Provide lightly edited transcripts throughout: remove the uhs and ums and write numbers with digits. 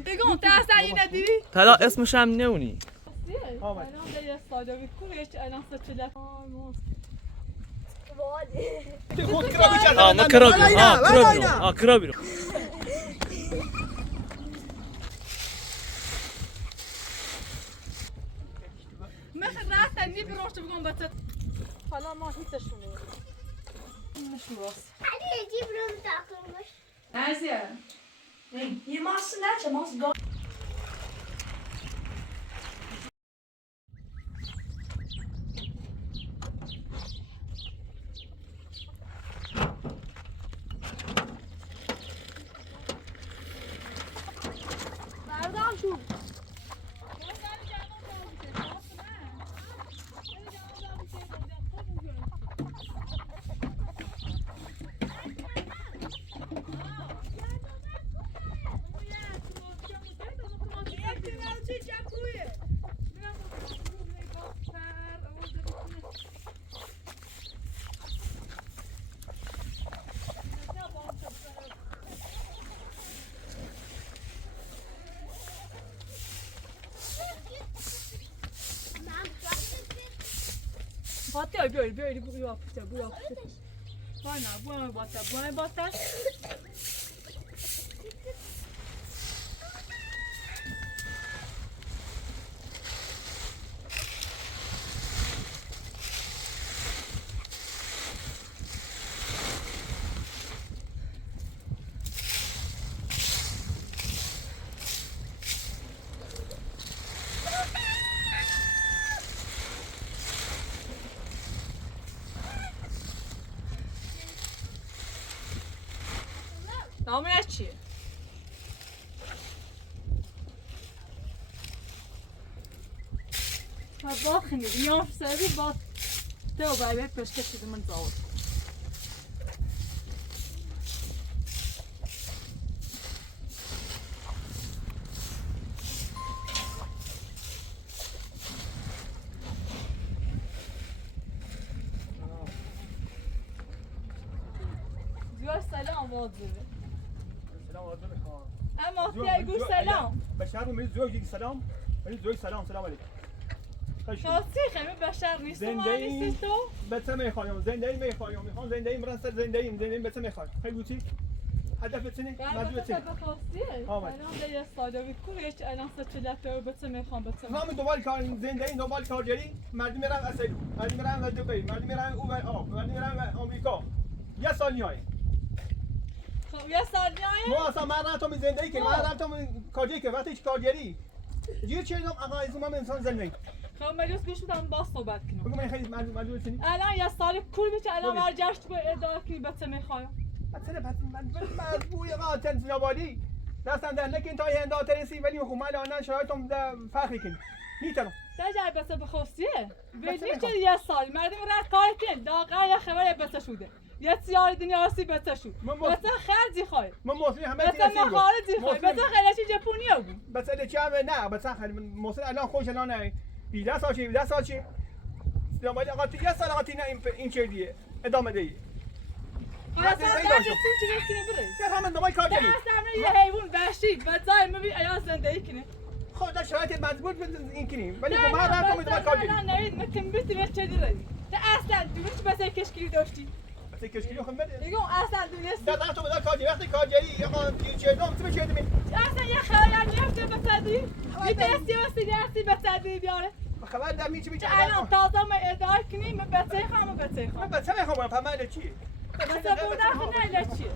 بگم تحصیلی نداری؟ طلا اسمش هم نونی الان دیگه ساده بیکویش الان سچله خود کرابی کرد ما کرابی کرابی مثل رفتن نی بروش بگم بچه حالا ما هیچشونه نشون راست Hadi cibrim takılmış. Nerede? Yemezsin derse mas Nereden şu? Fatih böyle bu yaptı bu yaptı. Bana batar. نامش چیه؟ باد خیلی میام سری باد تو باید پشت شده من زاور زیاد سلام واضحه اما اختیار گوش سلام بشر میگه زوج سلام ولی زوج سلام علیکم خاصی خیلی بشر نیستم ما نیستی تو بچه میخوایم زنده میخوایم میخوام زنده مرن سر زنده بچه میخوایم خیلی گوتی هدف چنه مردم چنه الان دیگه ساده بیکویش الان سچله تو بچه میخوام بچه هم دوباره کار زنده دوباره کارگری مردم میرن اسیل مردم میرن دبی مردم میرن او مردم میرن آمریکا یه سال نیای خب یه سال نیای ما اصلا من رفتم زندگی که من رفتم کارگری که وقتی کارگری جیر چیدم آقا از من انسان زندگی خب مجلس گوش بدم باز صحبت کنم بگو من خیلی مردم چنی الان یه سال کول بیچه الان برگشت به ادعا کنی بچه میخوایم مثلا من مجبوری قاطن زنواری دستم در نکن تا هندا ترسی ولی خب من الان شرایطم فرقی کنی میتونم دجای بچه بخوستیه ویدی چه یه سال مردم رد کارتین داغه یه خبر بچه شده یه سیار دنیا سی بچه شد بچه خرجی خواهی من موسمی همه بچه مخارجی خواهی بچه خیلیشی جپونی بود بچه چه همه نه بچه خیلی موسم الان خوش الان نه 18 سال چی داماد آقا تو یه سال آقا این چه دیگه ادامه دی حالا سر درد چی بکنی بره در همه دامای کار کنی دستم یه حیوان وحشی بچه مبی ایان زندگی کنی خب در شرایط مجبور این کنی ولی خب من رفتم دامای کار کنی نه نرید مکن بیتی به چه دیره ده اصلا دوست بچه کشکیلی داشتی بچه کشکیلی خب بده میگم اصلا دونستی در رفتم دامای کار وقتی کارگری آقا چه دام تو چه دمی اصلا یه خیال نمیفته بچه دی میتونستی واسه بچه دی بیاره خبر در میچه الان تازه ما ادعا کنیم بچه خواهم من بچه میخوام پمال چیه بچه بودن خود نیله چیه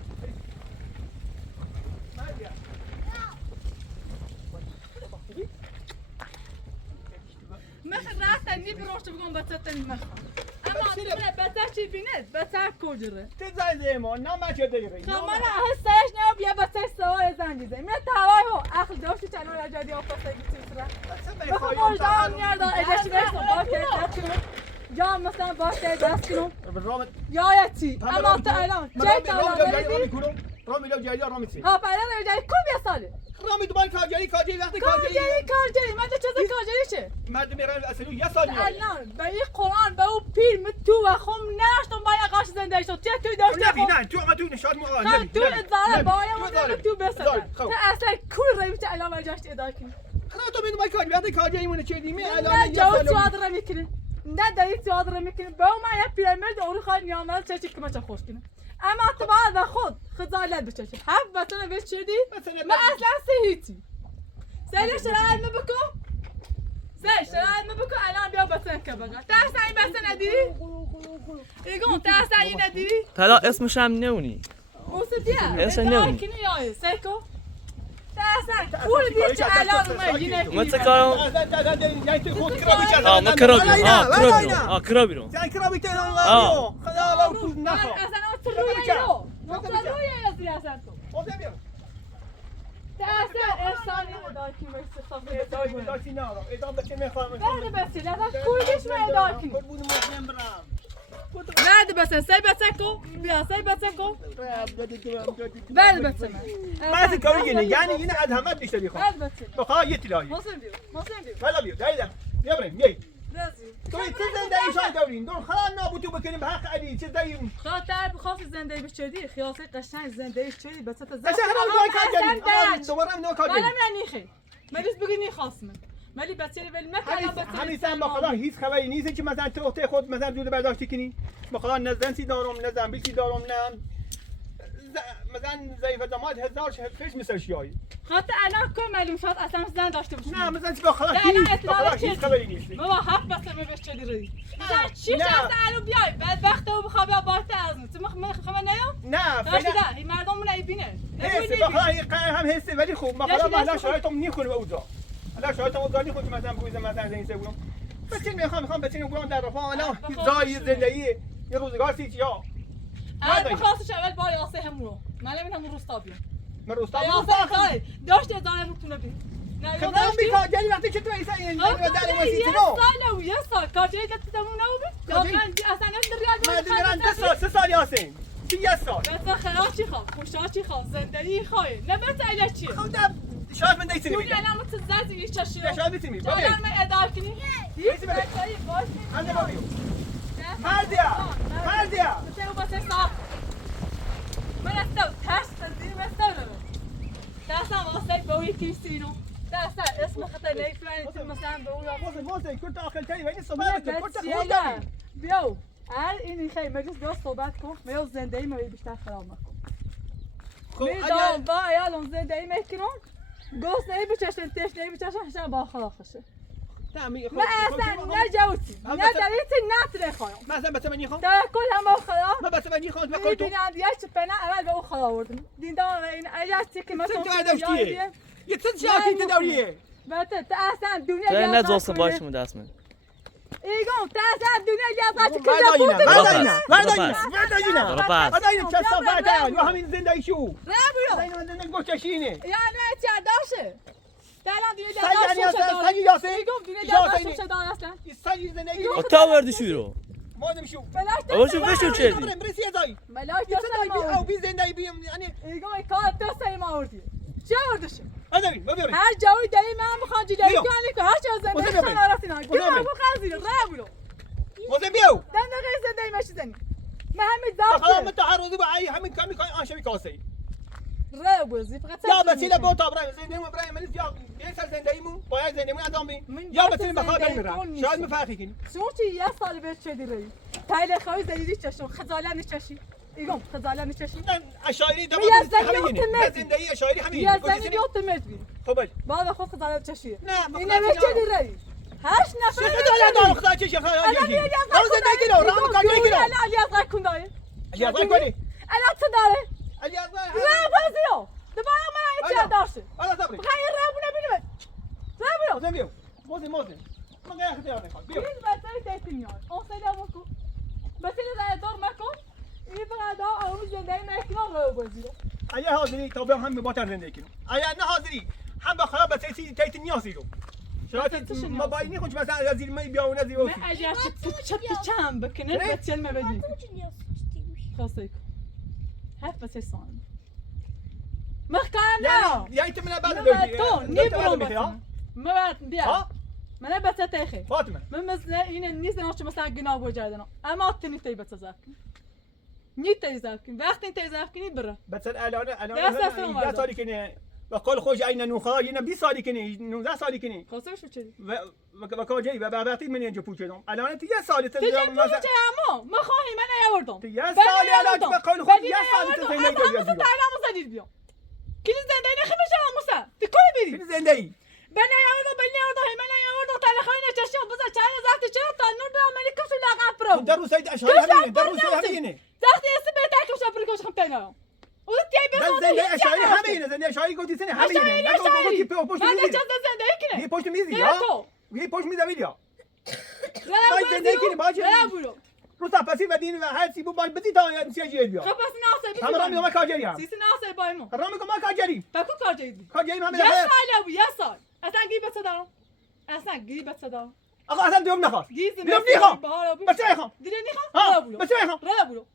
مثل رفتن نی بروش بگم بچه تن مخوام اما بچه چی بیند بچه کجره تی زنده ما نه چه دیگه خب من حسش نه بیا بچه سوال زنگیزه من توای هو اخل داشتی چنو رجادی آفاسه گیتیسره بخوام مجدان نیارده ادشی بشتم باشه جان مثلا باشه دست کنم یا چی اما تا الان چه تا الان رامی لو جایی رامی سی ها بعدا رجعی کل بیا ساله رامی دوباره کارجری وقتی کارجری من چه کارجری چه مرد میرن اصلا یه سالی الان به این قرآن به او پیر تو و خم نشتم با قاش زنده شد چه توی داشته نبی نه تو آقا تو نشاد مو خب تو اداره باید اون تو بسازن خب. تو اصلا کل روی چه الان برجاشت اداره کنی خدا تو میدونی کار وقتی کارجری مونه چه دیمی نه الان یه جاو سال تیادر میکنه نه داری تیادر میکنه به اون من یه پیرامید اون خواهد نیامد چه که من چه خوش کنه اما تو باید و خود خجالت بچشی هفت مثلا بهش چردی من اصلا سهیتی سهیل شرایط بکن سهیل شرایط بکن الان بیا بسن که بگم ترس این بسن ندیری؟ ایگون ترس این ندیری؟ تلا اسمش هم نونی موسیقیه اصلا نمی‌دونی. کنی یا سیکو ترس پول دیگه چه الان اومد یه ما چه کارم یعنی تو خود کرا بیچاره آه ما کرا بیرون آه کرا بیرون زن کرا بیچاره آه. خدا الله تو نخو اصلا اون تو روی رو تو روی ازی اصلا تو خدا بیا ترس ارسانی اداره کنی بسی خفه دای دای نه ادام بچه میخوام بعد بسی لازم کولش رو اداره کنی قربون مسلم برام بعد بسی سی بسی کو بیا سی بسی کو بعد بسی ما از کاری گینه یعنی این از همه بیشتری خواهم بعد بسی بخواه یه تلایی محسن بیو محسن بیو بلا بیا دایدم بیا بریم یه رازی توی چه زندگی شاید دارین دون خلا نابودو بکنیم به حق علی چه داریم خاطر بخواست زندگی بچردی خیاسه قشنگ زندگی چردی بس تا اصلا همه کار کردیم دوباره هم کار ولی کردیم من نیخی مریض بگی نیخواستم ولی بچه ولی مکانم همیشه ما خدا هیچ خبری نیست که مثلا تو خود مثلا دود برداشت کنی ما خدا نه زنسی دارم نه زنبیسی دارم نه مثلا ضعیف داماد هزار فیش مثل شیایی خاطر الان کم معلوم شد اصلا زن داشته باشم نه مثلا با خدا هیچ خبری نیست بابا حق بس من بهش چدی روی مثلا چی شد الان بیای بعد وقت او بخواب بالاتر از تو من خبر نیام نه فعلا این مردم نمیبینه حس با خدا این قهر هم حس ولی خوب ما خدا ما شرایطم نیخونه به اوضاع الله شرایطم اوضاع نیخونه که مثلا بویز مثلا زین سه بودم بچین میخوام بچین بودم در رفاه الان زای زندگی یه روزگار سیچیا اول بخواستش اول بای آسه همونو من نمیدونم روستا بیام من روستا آسه داشت اداره میتونه بی نه خب من میگم جلی وقتی که تو ایسا این در واسه تو یه سال کارجری که تو دمون نبود اصلا من میرم 3 سال یاسین چی یه سال بس خراب چی خواب خوشا چی خواب زندگی خواه نه بس ایلا چیه خب شاید من دیسی اون میگم الان متزازی یه چشم شاید دیسی میگم الان من اداره کنی دیسی میگم انده با بیو مردیا بتاعو بس صاحب من استو تاش تنزيل ما استوعب تاسع وصلت بوي كيستينو تاسع اسمه خطر لي فلان مثلا بقول موزن كنت اكل تاني وين الصباح كنت يلا بيو قال اني خي مجلس بيو صوباتكم ميو زندي ما بيشتغل خراب ماكو ميدان با عيالهم زندي ما يكنون قوس نهي بتشن تيش نهي بتشن عشان با خلاص ما اصلا نجوتي نداريتي ناتري خايم مثلا بس من يخون تا كل هم خلاص ما بس من يخون ما قلت دين عندياش بنا اول بقول خلاص دين دام این اجازه که مثلا سنت داشتيه يتسد شاكي تدوريه بته تا اصلا دنیا تو نه دوست باشم دست من ایگون تا اصلا دنیا یادت که هذا كسافات يا همين زندگی شو رابیو زين گوششینه یعنی چه داشه الان دنیا سجن یادت سجن یاسین ایگون دنیا یادت شده اصلا سجن زندگی تا وردی شو رو مادم شو بلاش اول شو فشو چه برسي زاي بلاش او بي زندگی بیم یعنی ایگون کار تو سه ما وردی چه وردشه هذا بي ما بيوري هر جایی داری من میخوام جایی کنی که هر چه زندگی ببین. سناراتی نه ببین. گم خزیر رابیو موزن بيو دندقه زندگی ماشي زنی ما همین خلاص ذات متعرضي بعي هم كان شبي كاسي رابو زی فقط يا بس الى بوتا ابراهيم زندگی ابراهيم من يا ينسى زندگیمو باید زندگی ادام بي يا بس الى بخاطر میرم شاید مفاخی کنی شوچی یه سال بهت چدی ری تایل خوی زدی چشم خجالت نچشی ایگم خجالت نچشی اشاعری دم يا زلمه زندگی اشاعری همین یا زنی اوتومات بی خب بابا خود خجالت چشی نه اینه به چدی ری هاش نفر دار خدا چه شيخ انا زندگی رو رام کاری کنی انا الیاز کن دای الیاز کنی انا تو داره الیاز لا بازیو دوباره ما ایت داشته انا صبري بخیر رابو نبینم رابو موزن بيو موزن ما قاعد اختيار نخال بيو این بچه تیمیان اون سیدا بکن بس این دور مکن این فقط اون زندگی مکنون رو بازیو ایا حاضری تو به هم باتر زندگی کنم ایا نه حاضری هم به خراب تیتی تیت نیازی رو شرایط ما باینی خود مثلا از ما بیاون از من اگر چت چم بکنن بچل ما بدین خاصه هفت بس سان مخکانه یعنی تو من بعد تو نیبرم بسم من بیا ها من بس تاخي فاطمه من مثلا این نیست نوش مثلا جناب وجدنا اما تني تي بتزاك ني تي زاكن وقت انت زاكني برا بس انا يا صار كني بقول خوش عين نوخا ينا بي صار كني 19 سال كني خلاص شو كذي و جاي بعطي من ينجو بوچدم الان انت يا سال تجي بوچه امو ما خواهی من نیاوردم يا سال الان بقول خوش يا سال زندگی تو تعالى مصدر بيو كل زندگی نخي مش موسى تكون بيدي في زندي بنا ياوردم هي من ياوردم تعالى خلينا تشوف بس تعالى ذات شرط انه ده ملك في لاقا برو دروس هيد اشهر دروس هيني ذات يسبي تاكل شابرك وش خمتنا ودي بس زندي اشهر همينه زندي اشهر قلت سنه همينه لا قلت بيو بوش ما ميزي ده زندگی هي كده بوش ميزي يا هي بوش ميزي فيديو لا زندگی کنی باشه. لا برو روسا پسی ودین و هر سی بو باش بدی تا سیاجی بیا خب بس ناسه هم رامي ما کاجری هم سيسي ناسه بايمو رامي ما کاجری بكو كار جيدي کاجری هم يا سال ابو يا سال اصلا جيبت صدام اصلا جيبت صدام آقا اصلا دوم نخواست جيزي بیرم نیخوام بهار بچه میخوام دیره نیخوام ها را برو بچه میخوام را برو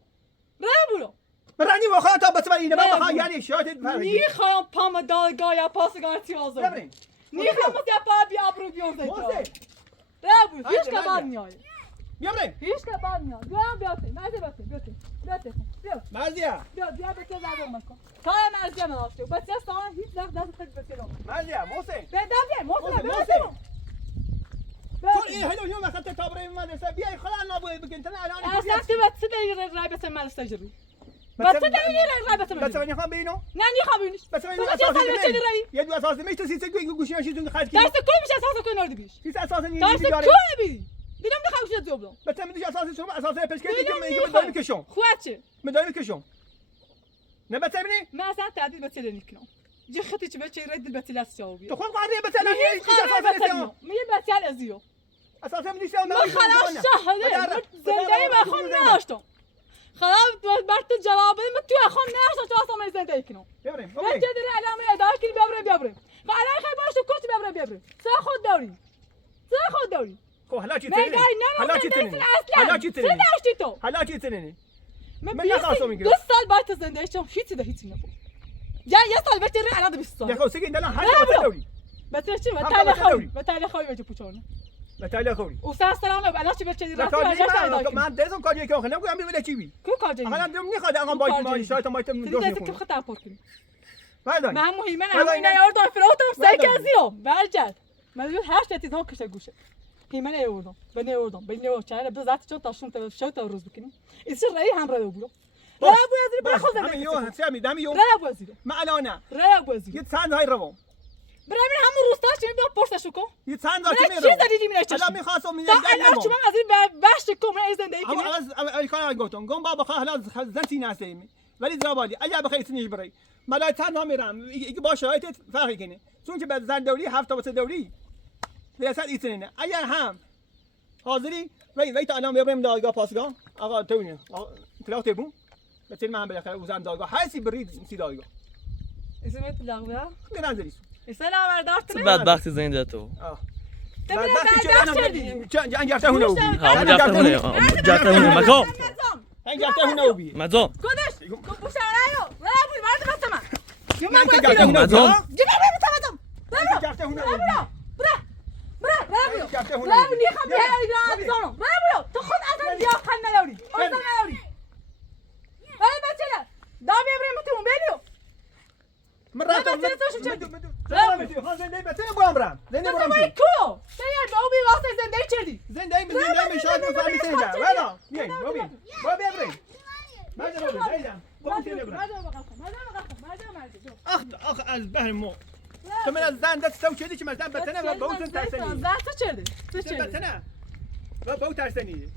را برو من رانی واخا تا بس اینه من بخوام نه. یعنی شاید فرقی نیخوام پام دالگاه یا پاسگاه تیازو ببرین نیخوام بس یا پا بیا برو بیارده موسه را برو هیچ که بعد میای بیابرین هیچ که بعد میای بیاته مازه بیاته بیا مرزیا بیا بچه زدم مکن تا مرزی من آشته بچه سان هیچ وقت دست تک بچه لام مرزیا موسه به دفعه موسه تو این هلو یوم اخذت تابره مدرسه بیای خلا نابو بگن تنا الان اصلا تو بس دقیقه رای بس من استجری بس دقیقه رای بس بس من من خام بینو نه نیخوام ببینیش بس من بس چه سال چه رای یه دو اساس میش تو سیسه گوشی هاشی تو خرج کی درس کل میشه اساس کن نرد بیش سیسه اساس نی درس بیاره کل بی دیدم نخوام شد زوبلم بس من دیگه اساس شما اساس پشکه دیگه دیدم من میکشم خوات چه مدام میکشم نه بس ببینی ما اصلا تعدیل بس لنی کنم جی خطی چه بچه رد بس لاس جوابی تو خود قاعده بس انا هي اساس می بس یال ازیو اساس من دیگه ما خلاص شهده زندگی ما خون ناشتم خلاص برت جواب ما تو خون ناشتم تو اصلا زندگی کنم ببرین من جدی علامه اداره کنی بیابرم فعلا خیلی باشه کوچ بیابرم سه خود داری خو هلا چی من تنی داری هلا نه چی زندگی تنی اصلا هلا چی چه تنی داشتی تو هلا چی تنی من من نخواستم میگم. دو سال بعد زندگی شم هیچی نبود یا یه سال بچه ری الان 20 سال يا اخو سكين دلان لا، حتى لا. دوري بچه چی هم بتاله بچه خوی داری. بتاله خوی بچه پوچونه بتالي اخوي و سر سلام الان چی بچه لا رفت كان راجع ما اداره ما دزم كان يكون خلينا نقول عم ولا تشيبي کو کار انا جدی دوم نخد انا بايت ما شايت ما يتم تريد دوم كيف خطا بوركن هذا ما مهم انا هذا همین اینا- یاردم فراتم هذا سکزیو برجت مدیون هر شتی تو کشه گوشه هیمن یاردم بنی و چهره بذات چون تاشون تو شو تا روز بکنیم ایسی رای هم را بولو را ابو ازری برا خود هم يوم سامي دام يوم را ابو ازری ما انا را ابو ازری يتساند هاي روم برای من همون روستا چی بیا پشتشو کن يتساند برای هاي چی زدی میره هلا چشم مي خاصو من تا الان چون من از این بحث کم از زندگی هم کنم انا كان قلتهم قوم بابا خلاص زنتي ناس ولی زبادی اجا بخیر سنیش برای مالای تن نمیرم ایگه با شرایط فرقی کنه چون که بعد زن دوری هفته واسه دوری ریاست ایتنه اگر هم حاضری وی تا الان ببریم دادگاه پاسگاه آقا تونی اطلاع تبون بتل من بالاخره وزن دادگاه هرسی برید سی دادگاه اسمت لغوه میرن زریس سلام برداشت چه بدبختی زنده تو تبرم جان جرته هونه وبی ها جاته هونه مکان این جرته هونه وبی مزام کدش کو بوشارایو را ابو مرد بسما من که جرته هونه وبی مزام جمع بتمدم جرته هونه برا وبی برا جرته هونه لا میخوام بیا ایران زنم برو تو خود اصلا بیا خن نیاری اصلا نیاری ای بچه دا بیبرم تو بلیو من رفتم زنده بتل برام زنده برام تو کو سیار دو بی واسه زندگی چردی زنده من شاید میفهمی سنجا والا بیاین بابی بابی ابرین ماذا بابی بیدم بابی اخ از بحر مو تو من از زن دست سو چدی که مثلا بتنه و باوتن ترسنی تو چردی تو چردی بتنه و باو ترسنی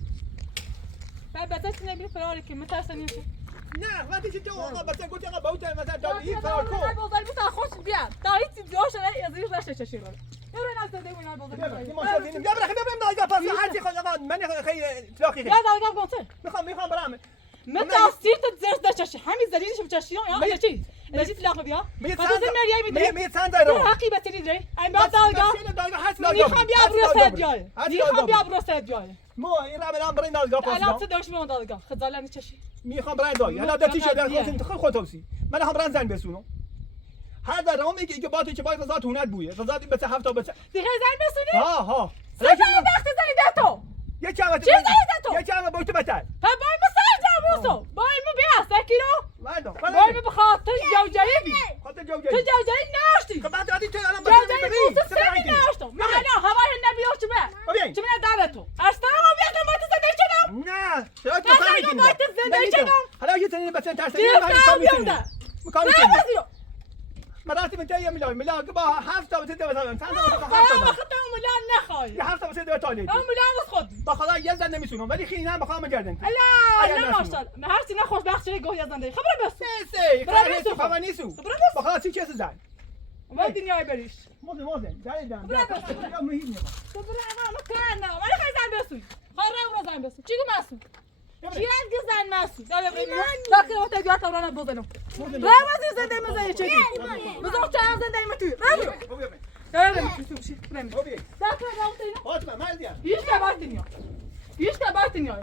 بعد بچه نبی فراری که مترسنی نه وقتی که تو آقا بتن گفتی آقا باوتن مثلا دادی فرار کو بازار بس خوش بیا تا هیچ جوش نه از این رشته چشیره یه رو نزد دیگه اینا بازار یا برخی ببریم دادگاه پس هرچی خود آقا من خیلی تلاقی یا دالگام گفته میخوام برام من تاثیر زرد داشت همین زلیلش بچشیون یا چی لازم تلاقي بیا خلاص میاری میدی می چند دایرو حقی بتری ری این بعد دالگاه میخوام بیا برو سر بیای میخوام بیا برو سر بیای مو این را برام برای دادگاه الان پس چه داشت میون دالگاه خجالت چشی میخوام برای دادگاه حالا دتی شده خودت خود توسی من هم برام زن بسونم هر در راه میگه که با تو چه باید رضا تونت بویه رضا بس هفته بس دیگه زن بسونی؟ ها سه وقت زنی ده تو یه چند چی زنی تو؟ یه چند با تو بتر ها بای مسال جاموسو بای مو بیا 3 کیلو مردم بای مو بخاطر جوجایی بی خاطر تو جوجه جوجایی ناشتی خب بعد عادی تو الان جوجایی تو سری ناشتو من الان هوای نبیو چه ببین چه من داره تو اصلا ما بیا تو مات زنده چنم نه چرا تو نه، فهمیدی نه، باید زندگی کنم. حالا یه تنین بچه ترسنی دیگه من کام میکنم بیام میکنم نه بزیرو مراتی من تایی میلا که با هفته بس ده مثلا چند تا بابا هفته وقت مولان نخوای یه هفته بس ده تالی اون مولان واسه خود با خدا یه زن نمیسونم ولی خیلی هم بخوام گردن لا لا ماشاءالله ما هرچی نخوش بخش شده گوه زنده خبره بس سه برای خیلی نیسو. خبر نیستو برای با خدا چی چیز زن ما دنیای بریش موزن جایدم برای بس. یا مهم نیست تو برای ما کار نه ما خیلی زن بسوی خاره اون زن بسوی چی گو مسو چی از زن مسو داره بریم لکه وقت دیگه تا راه بزنم راه زنده مزه چی بزن چه زنده ایمتی راه داره بریم تو چی بریم اوبی داخل راوت اینا فاطمه مردیا هیچ که بات دنیا هیچ که بات دنیا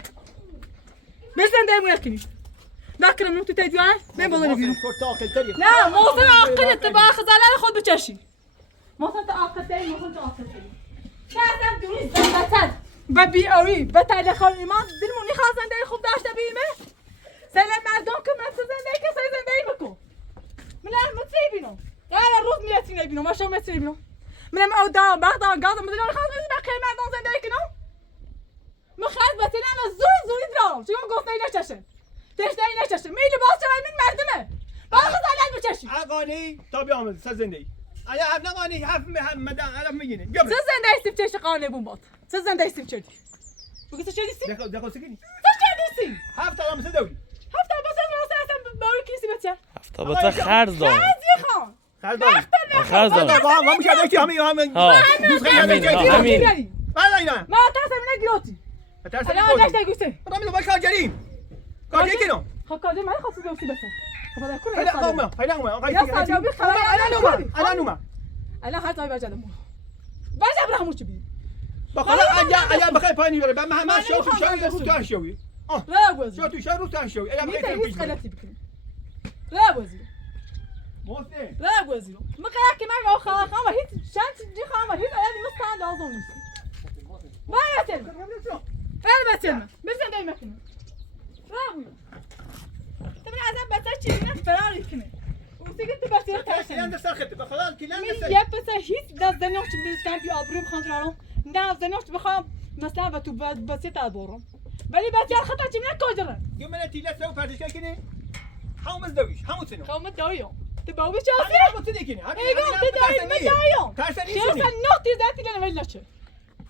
بزن دایم یکنی داخل منو تو تدیان من بزنم بیرون کورتا خیلی نه موسم عاقل اتباع خزالان خود بچشی موسم عاقل موسم عاقل کردم دوری زندت و بیاری و تلخال ایمان دلمونی خواستن دای خوب داشته بیمه سلام مردم که مثل زندگی که سای زندگی بکن منم متری بینم قرار روز میاتی نبینم ما شما متری بینم منم او دا بعد گاز مدیر خواست بزنم بخیر مردم زندگی کنم مخاط بتنم زوری درام چون گفت نششه تشنه نششه میلی باز چه من مردمه با خزالت بچشی اقانی تا بیام سه زندگی ایا هم نقانی هف مدام علم میگینه بیا سه زنده استیب چش قانه بون باد سه زنده استیب چردی بگی سه چردی سی دخل سکینی سه چردی سی هفت تا سه دولی هفته بس اصلا باوی کیسی بچه هفته بچه خرز دارم خرزی خان خردانی خرز دارم با هم میشه داشتی همین ها دوست خیلی همین همین ها همین بله اینا ما ترسم نگیوتی ترس الان داشته گوسته بدم اینو باش کارگریم کارگری کنم خب کاجه من خواست گوسی بسه خب ده فعلا کنه قوم فعلا قوم يا صاحبي خلاص انا نوما الان هات باي بجد مو بجد برا هموش بي بخلا ایا بخیر پایین میبره بعد همه شو تو شو رو تو شوی لا بوزي شو تو شو رو تو شوی ایا انت بخیر هيك قلتي بكري لا بوزي موسه لا بوزي ما قاعد كمان ما خلاص ما هيك شانت دي خامه هيك يعني مستعد اظن ما يتم انا بتم بس دايما كنا راوي طبعا انا بتاعتي هنا فراري كنا وسيجت بس کلان دست خط بخلا کلان من دست یه پسر هیچ دست زنوش بستم بی آبرو بخوام ترارم نه زنوش بخوام مثلا و تو بسیط آبورم ولی بسیار خطا چی من کجره یوم من تیلا سو پردش کنی همون زدویش همون سنو خب من دایم تو باوی چه آسی؟ همون تو دیگه نه ایگو تو دایم من دایم ترسنی چرا شونی سن نقطی زدی لنا ولی نچه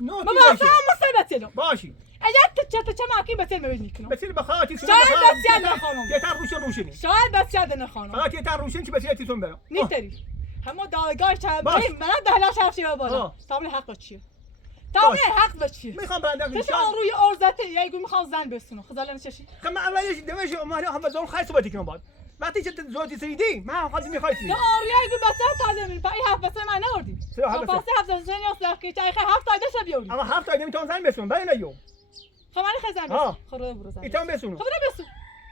نو ما باشه بسام مصیبت لهم باشی اجت چه ماکی بسیار میبینی کنم بسیار بخاطی شاید بسیار نخوانم یه تر روشنی شاید بسیار نخوانم فقط یه تر روشن که بسیار تیتون برم نیتری همه دادگاه چه باش. من دهلا شرفی بالا آه. تامل حق چیه تامل حق چیه میخوام برنده تو روی ارزته یا ایگو میخوام زن بسونم خزالن چشی خب من اولش دوش ما هم زون خاص صحبتی کنم بعد وقتی که زودی سیدی ما خاطر میخوای یا آریا ایگو بچه تعلیم می‌کنه این هفت بسه من نوردی چرا هفت خب بسه؟ هفت بسه یا سرکی چای خیلی هفت آیده شب بیاری اما هفت آیده میتونم زن بسونم برای نیوم خب من خیلی زن آه. بسون خب رو برو زن ایتام بسونم خب رو بسون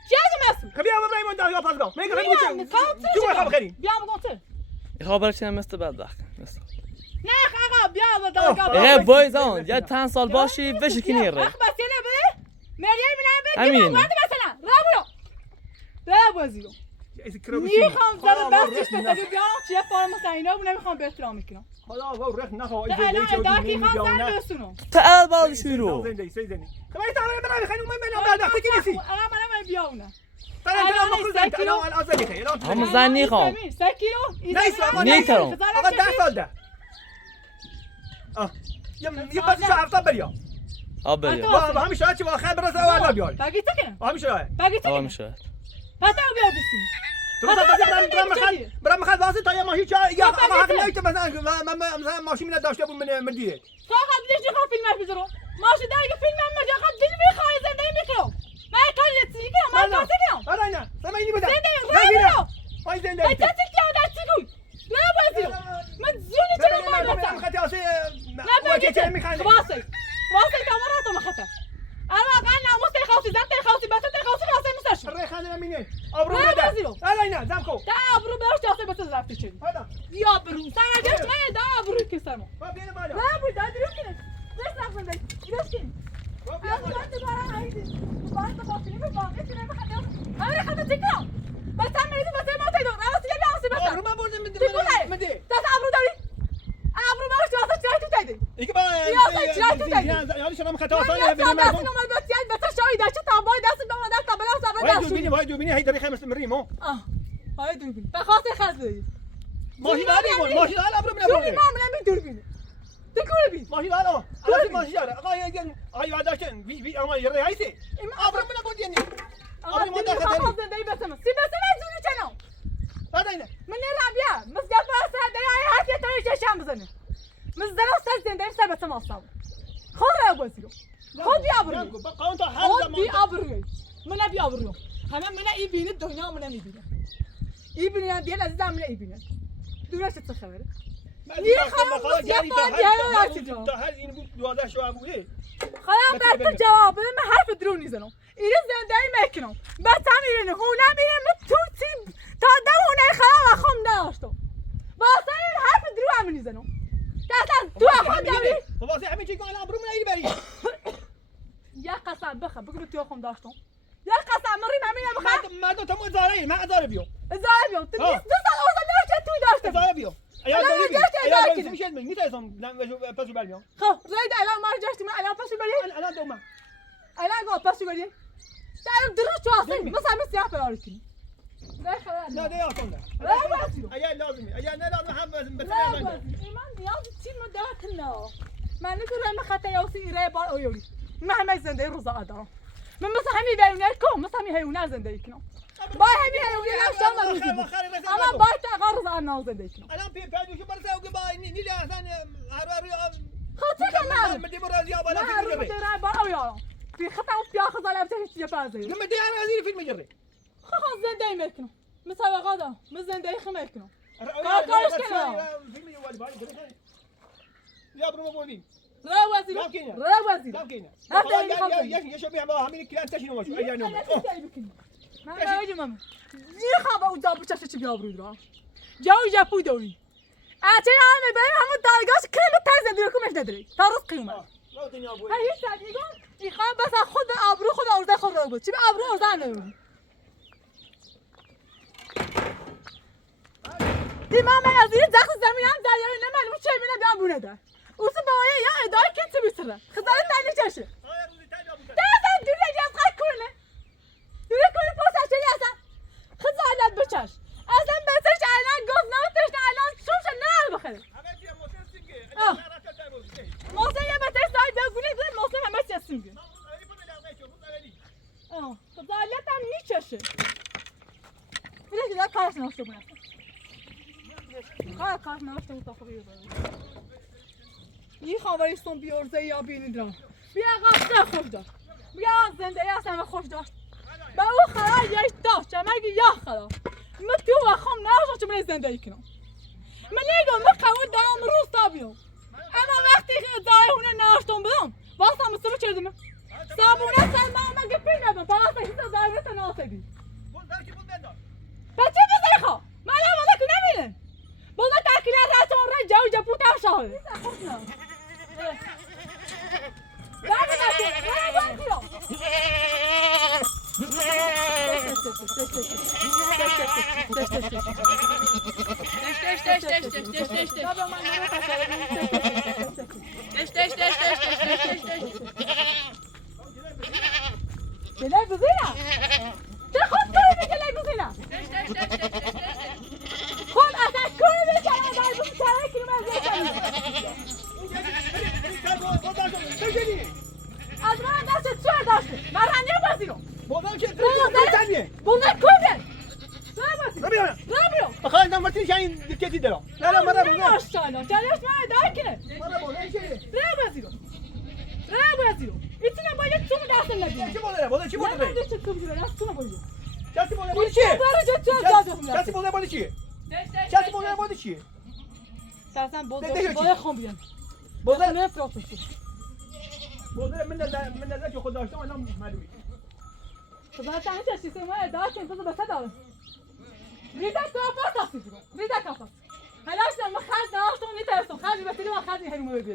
چی از مسون خب بیا برای من داغا پاسگاه میگم بیام جو خب خیلی بیام گوته خبر چیه مثل بدبخت مثل نه آقا بیا دادگاه اه بایزان یا چند سال باشی بشکنی ره اخ بس یلا بده مریم نه بده امین. وقت مثلا را برو بازیرو میخوام زن بستش بده بیام چیه پارم مثلا اینا بود نمیخوام به احترام میکنم خدا و رخ نخوا ده الان داکی خواهم زن بسونم تعال بال شروع زندگی زندگی خب این تعال برای خیلی من بعد وقتی که نیستی من بیاونه ترى ما خذ انت انا الان زني خير هم زنی خوام 3 کیلو نیست آقا نیترم آقا 10 سال ده یه بس شو هفته بریا آب بریا با همین شاید چه واخر برسه اول بیای باگی تکنه همین شاید باگی آب تکنه میشه پتا بیا بسیم تو برام مخال واسه تا ما هیچ یا آقا حق نیست مثلا ماشین من داشته بود من دیه تو قبلش دیگه فیلم بذارم ماشین دیگه فیلم من مجا قد دل میخوای زنده میکنم من کاری نمیکنم من کاری نمیکنم آره نه سمعيني بدا زنده هاي زين انت تكتي ولا تقول لا بازيو ما تزوني ترى ما بس خدي اصي لا بقيت خلاصي خلاصي كاميرات ما خدها انا قالنا مستي خوتي زنتي خوتي بس خوتي خلاص مستشفى الريخان منين ابرو لا بدا بازيو لا لا زمكو تا ابرو باش تاخذ بس رفته چه حالا بیا برو سر گشت من دا برو کسمو با بیا بالا نه بود دادی رو کنه دست نخون دی درست کن با بیا بالا من دوباره عیدی دوباره تو باقی به باقی کنه بخاطر امر خاطر تکرا بس هم میری بس ما تیدو راست بیا آسی بس آبرو من بردم مدی دست ابرو داری ابرو باش راست چای تو تیدی دیگه با یعنی شما خطا آسانه بریم دست نمال بسیار بس شای داشت تا بای دست به ما دست بلا صبر وای دوربینی هی داری خمس مریمو وای دوربین بخاطر خزی ماشین داری ماشین داری ابرو من دوربین من دوربین تکونه بی ماشین داری الان ماشین داری آقای واداشن بی اما یه رئیسی ابرو من بود یعنی آقا ما داخل زندگی بسم سی بسم زونی چنو بعد اینه من رابیا مسجد پاس دای هات یه طوری چشم بزنه مسجد است زندگی سر بسم آسام خود را بازیرو خود بیا برو قانون تا هر خود زمان بیا برو من بیا برو همه من ای بینه دنیا من میبینه ای بینه دیگه از زمان ای بینه دورش چه خبره یه خانم یعنی تا هر این بود 12 شو بوده خلاص بعد جواب بده من حرف درو نیزنم ایره زندگی میکنم بعد میرن هونه میرن تو تی تا دم هونه خلاص خم داشتم واسه این حرف درو هم نیزنم دست تو خم داری واسه همین چیکار الان برو من ایری بری یا قسم بخ بگو تو خم داشتم یا قسم مریم همین بخ ما دو تا مو زاره من ازار بیو ازای بیام تو 2 سال اول داشت تو داشتم ازار بیو ایا داری میشه من میتونم پس برمیام خب زید الان ما جاشتیم الان پس بری الان دوما الان گو پس بری تعال درو تو اصلا مثلا سیاه برای کنی نه ده آسان ایا لازمه ایا نه لازم هم بس ایمان نیاز چی مدت نه من نگرم خطا یاسی ایره با اویوری من همه زنده روزا دارم من مثلا همین بیرونی کم مثلا همین حیوانات زندگی کنم با همین حیوانات شام روزی اما با تقارض آن زندگی کنم الان پیادوشو برسه و با نیلی اصلا هر خاطر کنم من دیمو یا بالا من رو ترای با اویارم في خطا وفي اخذ على بتاعي يا بازي لما دي انا هذه فيلم جري خلاص زندي ملكنا مسابقة هذا مش زندي خملكنا فيلم يا برو مبودين لا وزير لا وزير لا كينا هذا يا شبيه ما همين كلام تشينو مش اي نوم ما يجي ماما دي خابا وجاب بتشش بيابرو درا جاو جابو دوري اتي عامل باين هم دارجاش كلمه تايز ديركم مش ندري تعرف قيمه لا تنيا ابوي هي صديقون يخاف بس خد ابرو خد ارزه خد رو چی ابرو ارزه نمیدونی دی ماما از این داخل زمین هم دریای نمیدونم چه میبینم بیام بونه ده اوس باید یا ادای کسی بیسره خدای تنی چشه دازم دوری جاز خاک کنه دوری کنه پوست چلی اصلا خدای بچش اصلا بچش الان گفت ناتش الان شوش نه بخره موسى يا بتاع سايد بقول لك موسى ما ماشي اسمه طب لا تعمل نيتشه ليش لا كاش نفسه بنا كاش نفسه تخبيه یه خبری سون بیارزه یا بینیدم بیا قصه خوش داشت بیا زنده یا سم خوش داشت با او خرای یه داشت چمگی یا خدا من تو و خم ناشو چه من زندگی کنم من نگم من قبول دارم روز تا بیام اما وقتی دای هونه ناشتم بدم واسه مصبح چردم صابونه سن ما گپی ندم واسه هیچ دای تو ناسدی بچه بزنی خو من واسه کی نمیرم بودا تاکیلا راتون را جاو جپو تا شاهد تلفزيون تاخذ كل تلفزيون خذ اخذ كل كلام بعد مشاركه ما زين از من دست چه داشته من رنده بازیرم بودم که تو بوده کوبه رابیو بخوای نمرتی شاین دکتی دارم لا مرا بودم ماشاءالله جالش ما دای کنه مرا بودم که رابازیرم ایتونه باید تو دست نگیری چی بوده چی بوده من چه کوبی دارم تو نبودی چی بوده چی چی بوده چی چی بوده چی اصلا بوده خون بیان بوده نه پروفسور بوده من نزدیک خود داشتم الان معلومه خدا تعالی چه چیزی ما داشتیم تو بس دارم ریدا تو پاس هستی ریدا کافا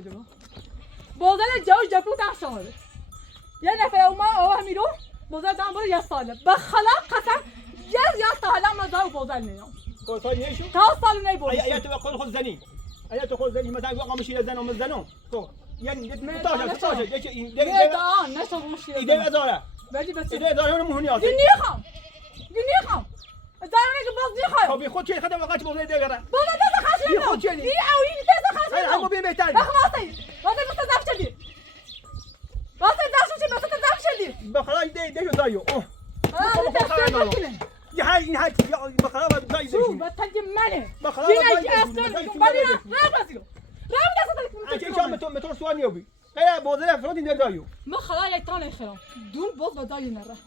چیه جمع بازار جوش جبوتم شامله یه نفر اومد میرو بازار دام برو یه ساله به خلاق قسم یا تا حالا مزار بازار نیام خود سال نیشو تا سال نی بود ایا تو خود زنی ایا تو خود زنی مثلا وقت مشي زنو من زنو خب یعنی 16 یکی این نه نشو مشکل ایده ازاره ولی بس ایده ازاره اون مهنی است نمیخوام نمیخوام زارم که باز نمیخوام خب خود چه خدمت وقت بازار دیگه بابا دست خاصی بی خود چنی بی اولی دست خاصی اما بی بهتر واسه مستضعف شدی واسه مستضعف شدی بخلا ایده زایو اه يا هاي هاي بخلا ما شو بتجي منه بخلا جينا اصلا لا بزيرو لا انت شو متور سواني يوبي هي بوزه فرودي ندايو ما خلاص يطلع خيرهم دون بوز بداي نره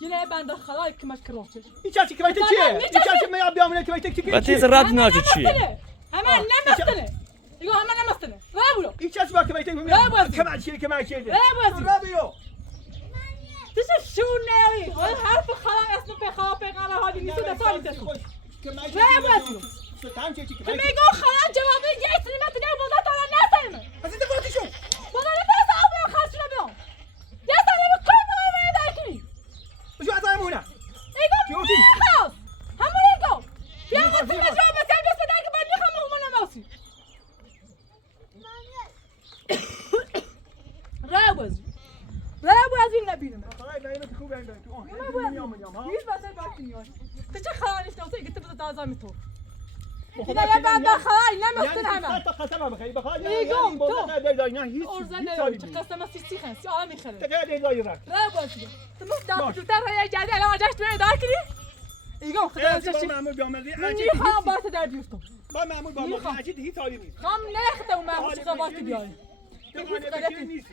جينا بند خلاص كما كروتش يشاشي كميتك شي يشاشي ما يبي يعمل كميتك تكي بتيز رد ناجي چیه هما نمستنه يقول هما نمستنه لا بقولوا يشاشي ما كميتك كمان شي لا بزيرو رابيو تش شو ناوي حرف خلاص اسمه بخاف بقرا هذه نسيت ثاني تسكت لا بزيرو كما يقول خلاص جوابي جاي سلمت ده بوزات على الناس انا بس انت قلت شو والله انا بس ابغى خاص بيهم يا سلام كل ما يداكني وشو عطاهم هنا يقول خلاص هم يقول يا اخي في جواب بس بدك بعد يخموا من ماسي راوز النبي خلاص لا يمت خوب عندك يوم مش بس باكني تجي خلاص توصي قلت بدي تعزم تو إذا يا بعد خلاص لا مستنها انت قسمها بخير بخير يقوم تو هيك أرزنا قسم سيسي خمس يا عمي خير تقعد دايرك راوز تمام دار ترى يا جدي أنا وجهت من داكني يقوم خذ شيء معمول بيعمل مني خام بات دار بيفتم با معمول با اكيد هي سالي نیست خام نخته وما مش خبات بیای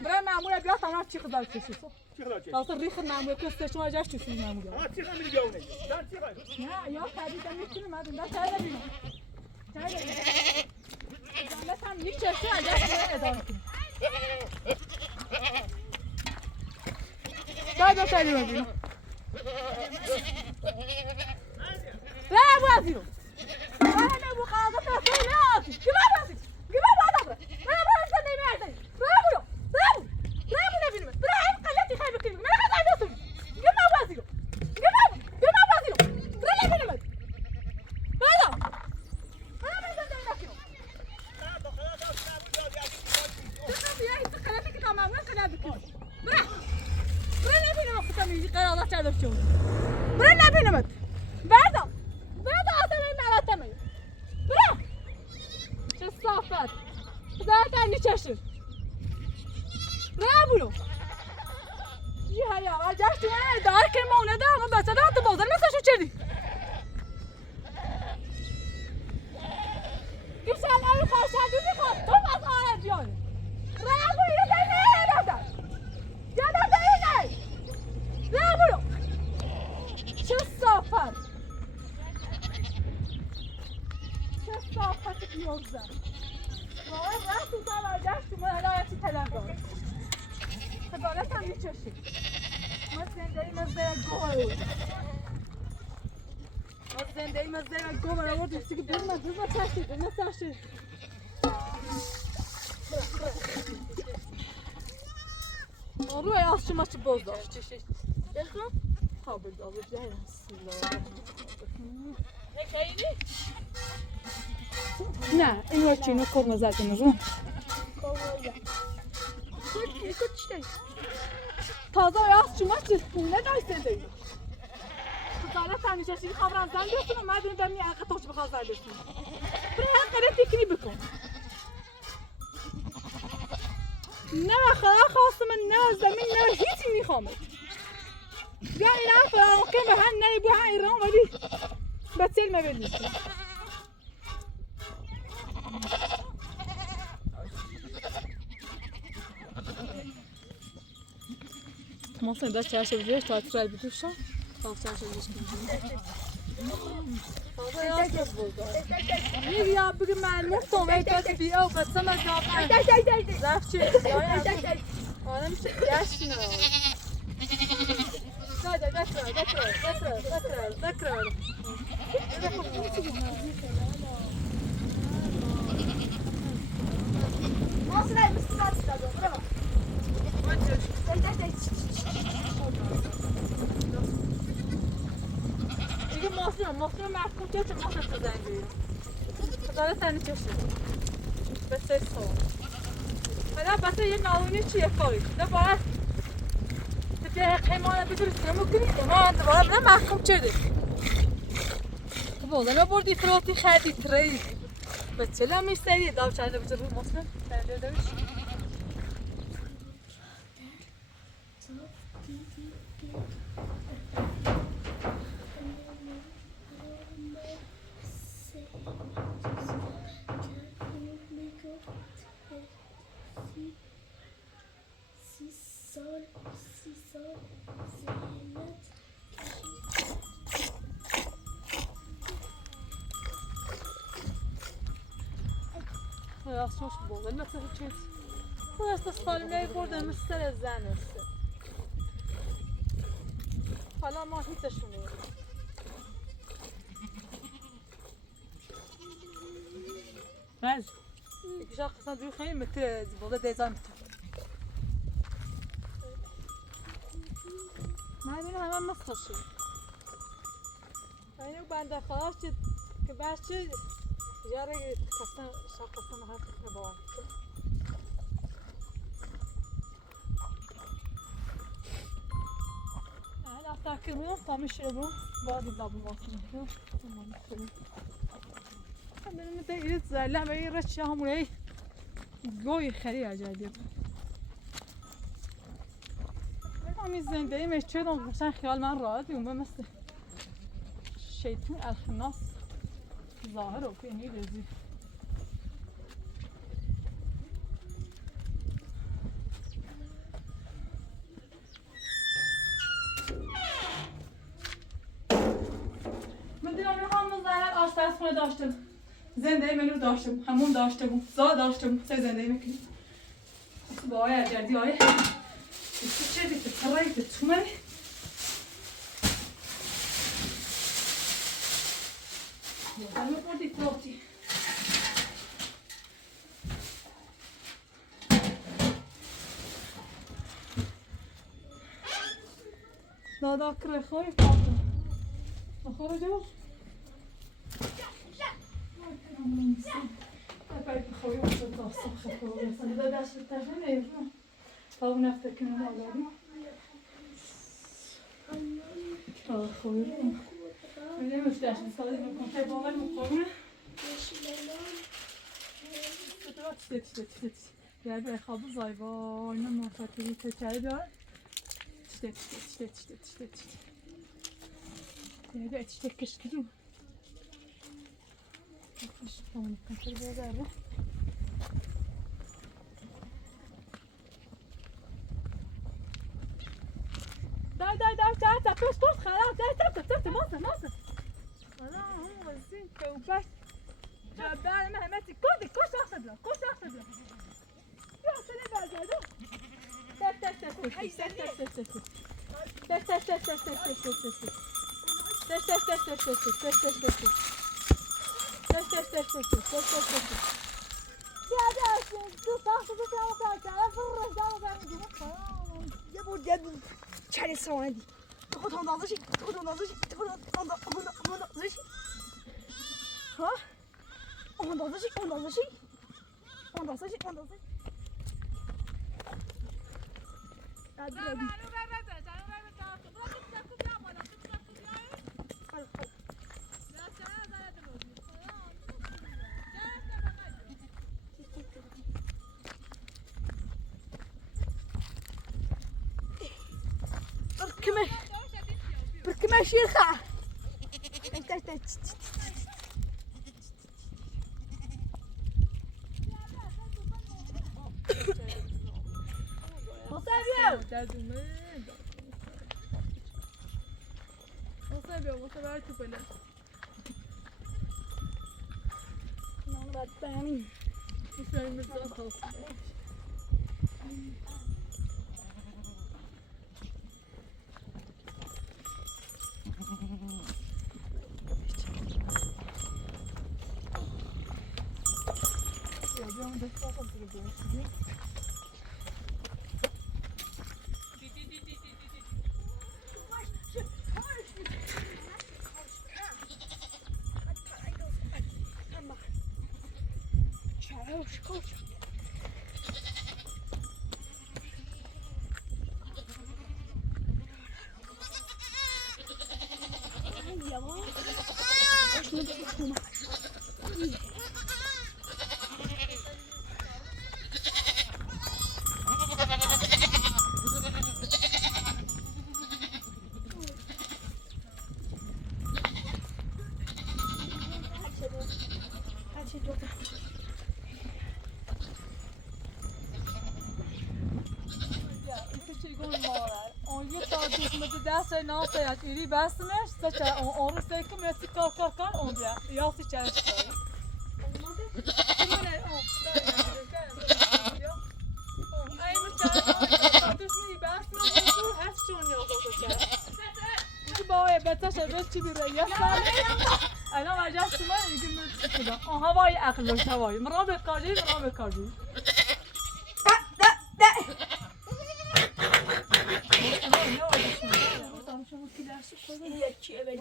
برای معمول بیا تمام چی خدار کشی چی خلاص اصلا ریخ معمول کسته شما جاش تو سین معمول ها چی خمی دیونه دار چی خلاص نه یا خرید میتونه ما دنده چای ببینم چای ببینم لا تام نیچه چه اجازه اداره کنی چای ببینم لا وازیرو انا مخاطبه فينات كما بس كما بعد ما بعرف اني ما ادري برافو نبي برافو قلتي خايبه كلمه ما قاعد اوصل كما وازيرو كما وازيرو برافو نبي هذا انا ما ادري لكنه تخافي يا قلتك تمام من قلبك برافو نبي ختمي قرارات هذا الشغل برافو نبي بعد اصلا ما على تمام برا شو الصافات ذاك عني تشر برافو يا رجعت وين دار كلمه ولدا ما بس انا تبوظ ما شو كذي كيف انا خاص هذه خاص طب اصلا جاني برافو يا ده يا ده برافو شو الصافات صافت يوزع والله راسي طالع جاشت وما لا تتلقى خجالت هم يتششي ما زندهی مزده گوه ما زندهی مزده گوه برای ما دوستی که بزنم تشتی روی آسچه ما چه باز داشت بخوام ها بگذار نه این رو چینو کد نزد کنه تازه یاس چما چه نه دایسته ای خسارت همیشه شی خبرم زن دوستم ما بدون دمی عقد توش بخواد زد دوستم برای حق تکنی بکن نه خواستم نه زمین نه هیچی میخوام بیا اینا فرام کن به هن نه بیا ایران ولی بتسل ما بدید Mostra ainda acha ver, está atrás do chão. Tá acha ver isso. يا بقى مع المطو ما يتاكل في أو بس أنا جاب. زاف شيء. أنا مش ياشنا. ذكر. مصر خجالت تنی کشید بچه سوال حالا بچه یه ناونی چیه کاری ده باید تبیه قیمانه بجور سرمو کنی قیمان دوباره بنا محکوم چرده بازم بردی فراتی خردی ترید بچه لمی سری داو چنده بجور روی مسلم چنده دوش راستش بودن مثل چیز خود از سالمه بردن مثل زن است حالا ما هیچشونه بس یکی شاق قسمت روی خیلی متر بوده دیزان متر من بینم همه مسخشه اینو بنده خواهش که بچه یاره قسم شاق قسم هر خیلی باید تاکر بودم تامیش رو باید دابل واسه من میتونم زلم به این رچه همونه گوی خیلی عجیبه من زندگی میشه دم مثلا خیال من راحت میمونم مثل شیطان الخناس ظاهر و کنی رزی آشپزخونه داشتم زندگی منو داشتم همون داشتم زا داشتم سه زندگی میکنم با آقای اجردی آقای چه بیت سرایی بیت چومری همه بردی تاوتی دادا کره خوری پاکم نخوره جوش باید بخوری وقت داستان خیلی بسنه دا دست تفنه نیرون تا اون افتر کنم آلاریم تا خوری رو میدهمش دست سالی میکن که باور مقامه تشت یه به خواب زایبا اینا مفتری تچه دار تشت یه به تشت کشکریم Tamam, kaçır biraz abi. Dar, pus, خلاص dar, ماسة. خلاص هو الزين كوباش. جبال مهمتي كوش أخذ له. يا سلام بقى جادو. چند سوانی خود اندازشی ها اندازشی بركمة شيخة چراش کن دست ناس از ایری بستمش تا اون رو سکم میتی کار اون بیا یاسی چرش داره چی بیره یه سال الان وجه شما میگیم هوای عقل هوای مرا بکاری یکیه بدی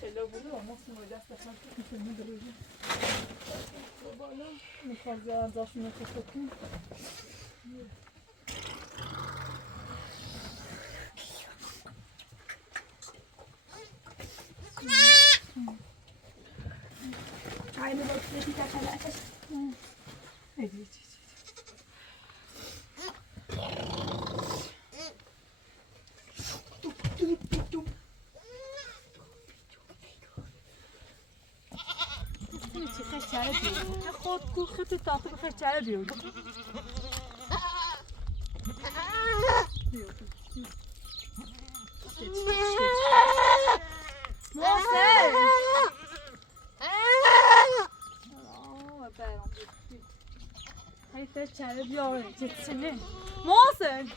خیلی بوده و مصر دست دستم که میدروجه بالا میخواد ارزاش نکشتیم Ay, me voy a quitar calatas. خود کوخت تاخت بخیر چره بیود محسن حیفه چره بیاره جتسنه محسن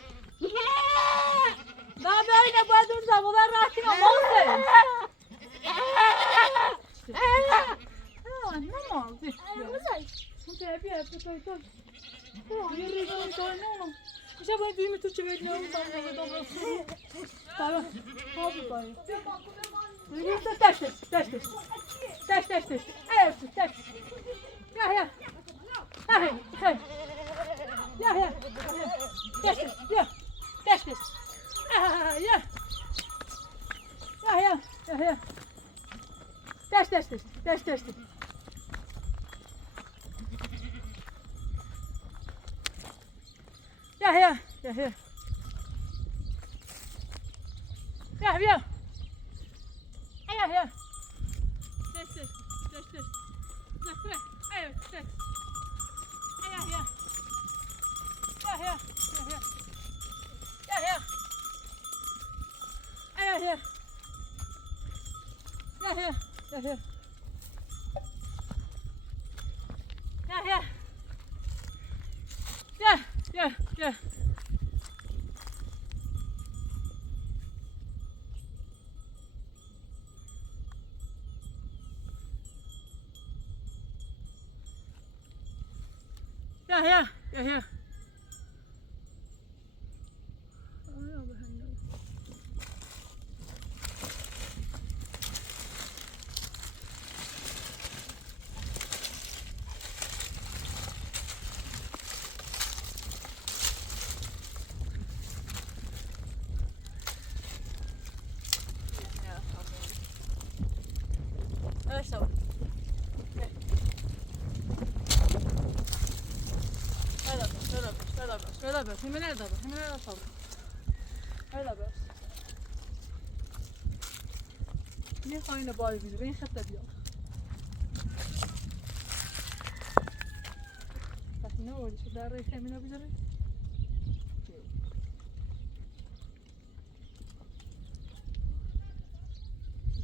نه برینه باید اون زبادر رفتیم محسن نمال بیا میشه باید بیمی تو چه باید نمون برای خواب باید دشتش یا Eso. Şöyle bak. Hemen nerede bak? Hemen nerede bak? Öyle bak. Niye aynı boy gibi? Ben hatta diyor. Bak ne oldu? Şu darayı hemen yapacağız.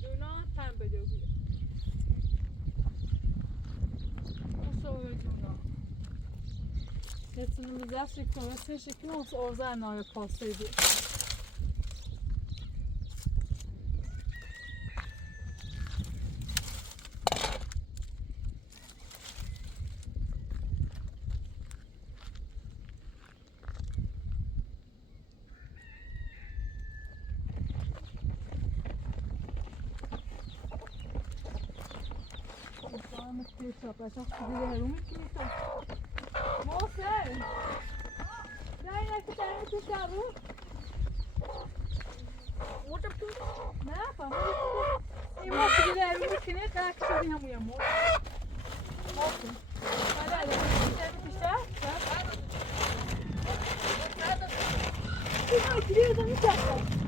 Duna pembe diyor. Yatırımımız gerçekten öyle şekil olsa orada en ağır pastaydı. Deixa pra achar que ele é muito Moça! Daí nesse terreno que você abriu? Outra puta. Não, pá, e moça, ele é muito que nem aquela que você vinha a mulher moça. Moça. Olha aí, você que está? Ai, querida, me toca.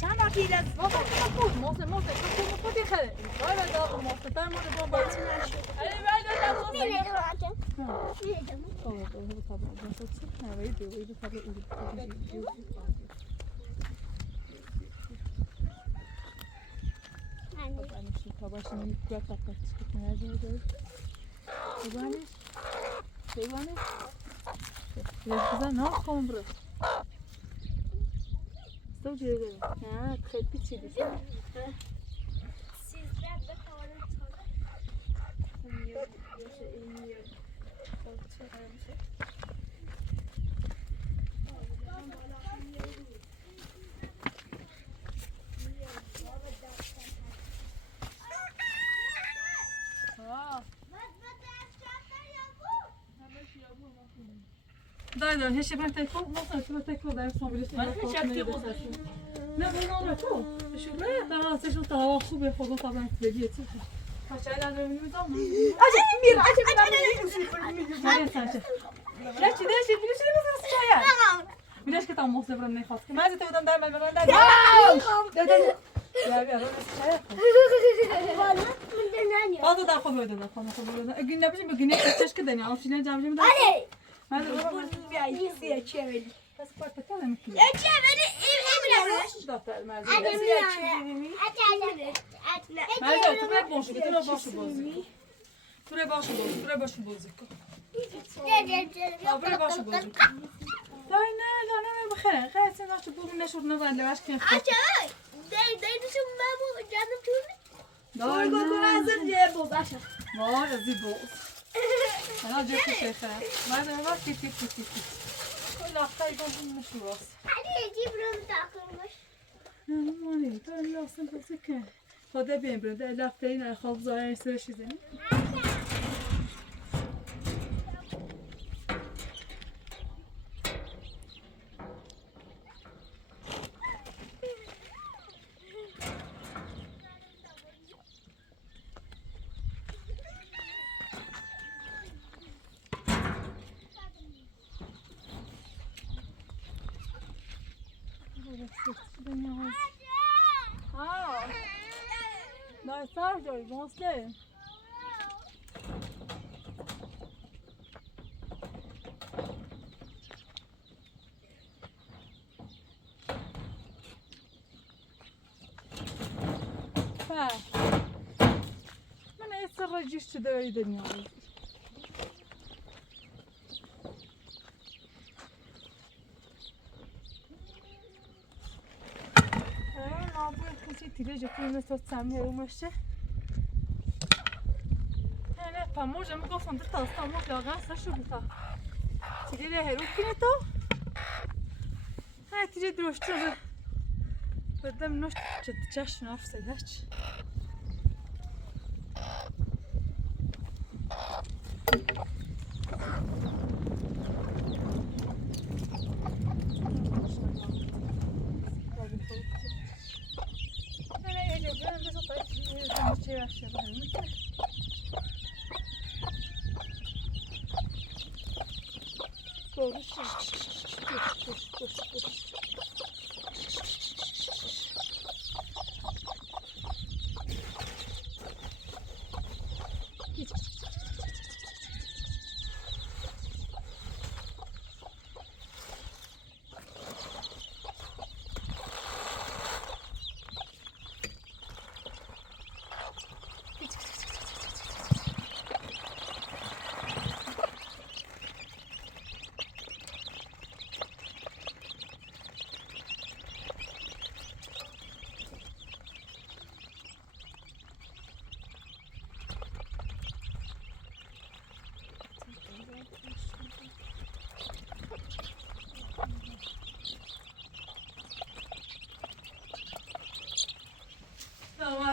چند وقتی از موسى موسى موسى شو مو خدي خلي ولا دابا موسى تاع مو بابا اي بعد لا میره موسى راجم میره اوه هو طبعا بس انا ويدي طبعا انا شو طبعا شو من كل طاقه تسكت هذا تبانش لازم ناخذ برا تو جوری نه خیلی پیچیده است 13 بخوره دايما هيش بنتكو ما صار بنتكو دايما صوبليش ما نه بنا تو شو بره تا شو تا خوبه خوبه طبعا تجي عشان انا نظام عجب میر عجب ما ينساش لا كذا شيء فيش بس شويه بلاش كتاع موصل برا نخاف ما زت ودم دائما برا دائما يا بيا هذا دا خذ ودنا خذ ودنا قلنا بيجي بقني كتش كذا يعني عرفت لين جاب لي هذا بیایی سیاه چه ولی بس بارت كلام كذا چه ولی این ضغط المازن سیاه چه ولی مازن تو باش تو باش بوز لا انا بخير خلاص انا تقول لنا شو نظن لواش كيف گل hazır diye bozaşır. ما زيبو انا جبت شيخه ما انا ما كيف كل اخطاء يقول مش راس علی برام تاخرش ماني تو لا اصلا بسك خدا بين برد لافتين خالص زاين سرش زين Dai, Sergio, vamos ter. Pá, mas é esse registro da Daniel. Tyle, że płymy to sami rumeście. Ne pamo, że mogą są to tam mogą gasa szubuta. Tyle herukine to. Ha tyle droszczo, że będę mnoż czytać na wsadać.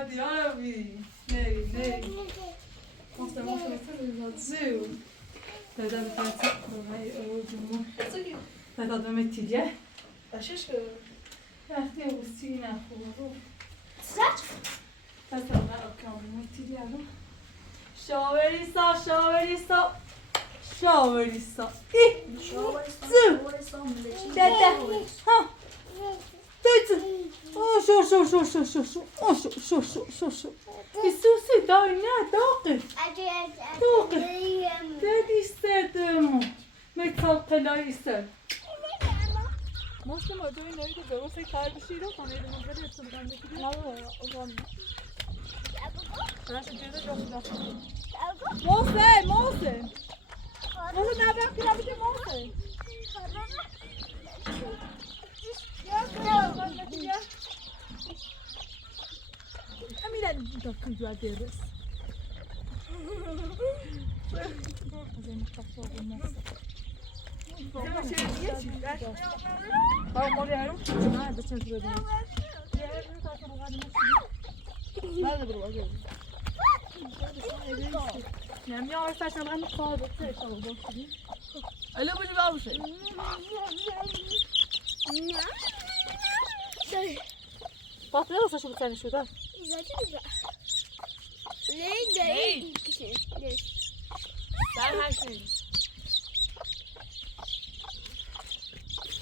Hadi abi. Ney. زو هذا الفاتح هاي أول جمعة هذا دم تيجي باشش وقتی وسینا خوبه ساعت هذا ما أكمل تيجي أنا شاوريسا إيه دادا ها تيجي شو السوسي داينا داقي دادي استدمو میتاق لایسته مسلم آجوی نایی که درسته کار بشی رو خانه ایدون بری اتون بگم بکنی؟ نه اوان راست جیده جاست موسم نبرم که نبیده موسم امیره داکن جوا درست از این مختفا و موسم موری هرم نه بچه تو بدیم نه برو اگه نمی آور فشم هم خواب بچه شما باشید الو بودی باشه باطنه واسه شو بکنی شده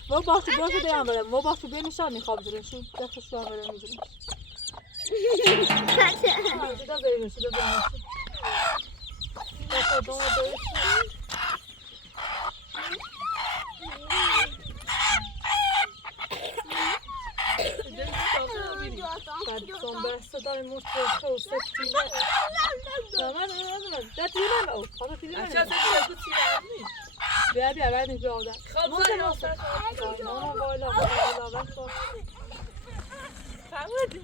و باشه باشه دیگه برم و باشه بیا نشان میخواب درن شو دست شو برم میذارم شده بریم شده بریم دست دو Son bästa däremot så sett till det. Ja men det till det då. Har du till det? Jag ska säga det till det. Det är jag väldigt glad där. Måste mamma var la på. Fan vad det.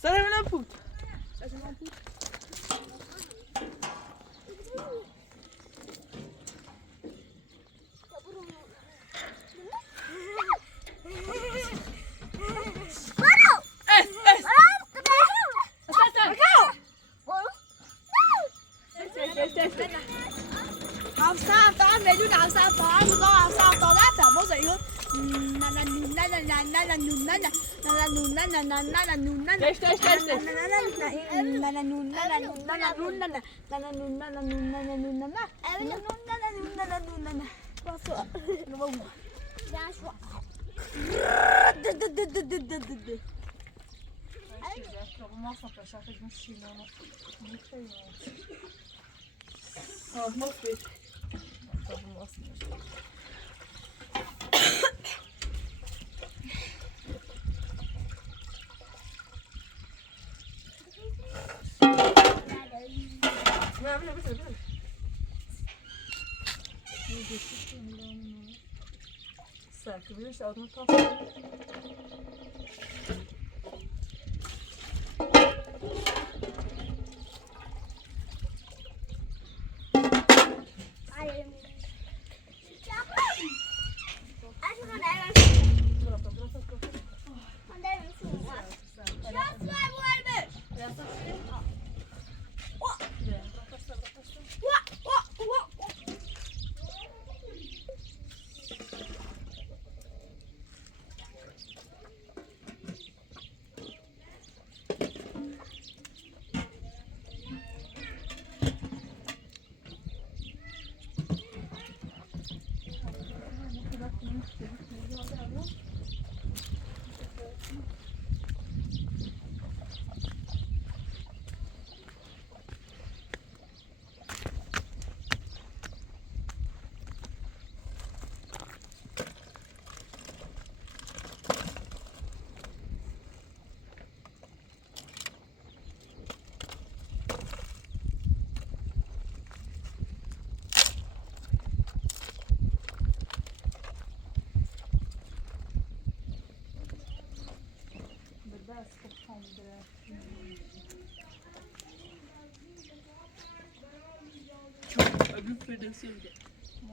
Sarà una puta. Säkert vill jag att ta.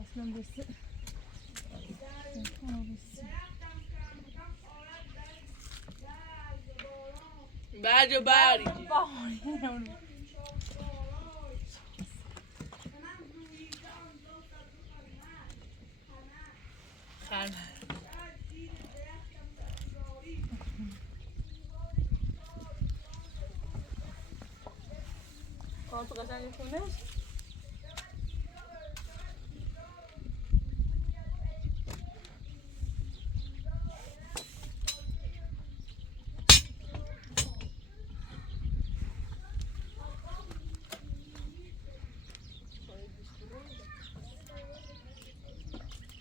Osman birisi. بعد بری تو قشنگ خونش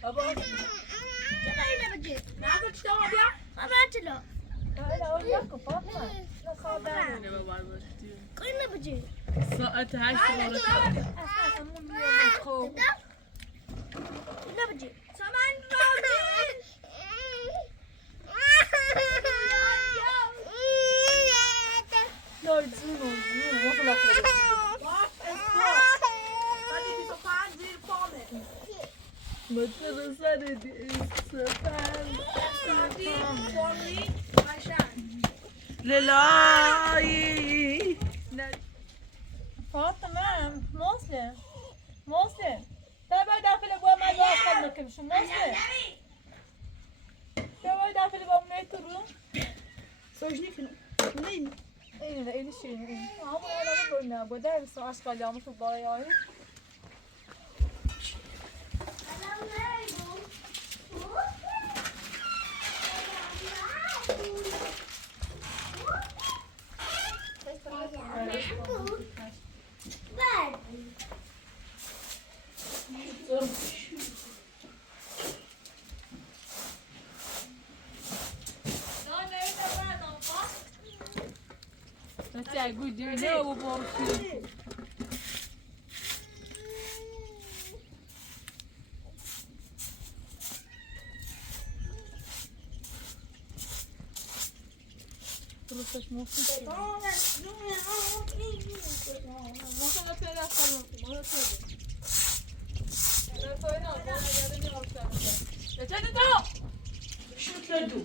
بابا چرا اینو بگی؟ نظر چی دارم بیا؟ بابا چلو اینو بگی؟ ساعت 8 اینو بگی؟ للایی فاطمه مسلم ده باید دفعه با من داخل بکشم مسلم ده باید دفعه با من تو رو Sojnik. Nee. اینه شیرینه ama öyle böyle bu dersi aşk alacağımı çok bayağı iyi. That's a good deal. No, bullshit. Burası muhsin. Muhsin da teyze kalın. Bana teyze. Ben söyle al. Bana geldi mi olsa. Geçen de tamam. شو دو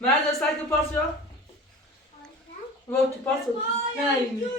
ماذا سايكل باسيو؟ روتي باسيو نايم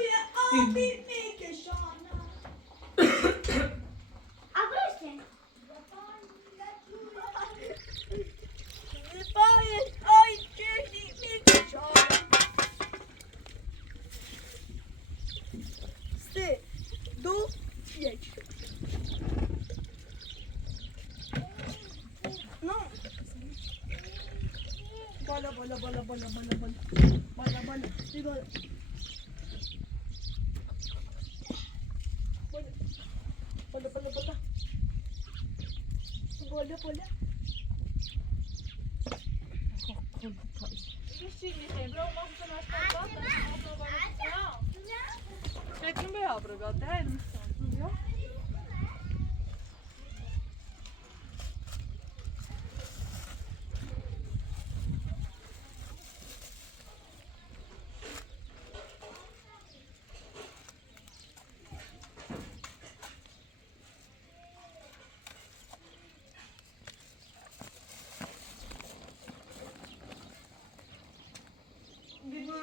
Čekam bi ja brga, daj mi sam. Ja?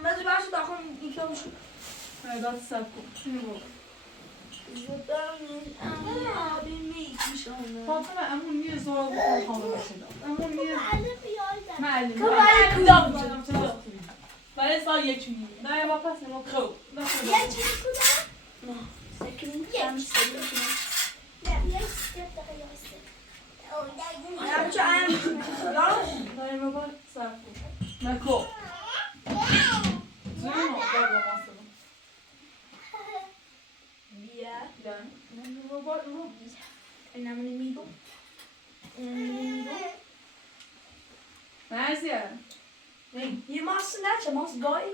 Mas embaixo da com então Nej, dat is saco. Fatıma emun niye zor oldu kaldı mesela. Emun niye معلم. برای سال یک میلیون نه ما پس نما خب نه ما با saco. نکو Zuyum o baba masada. Dan ne var mı? Merziye. Je mag ze net, je mag gooi.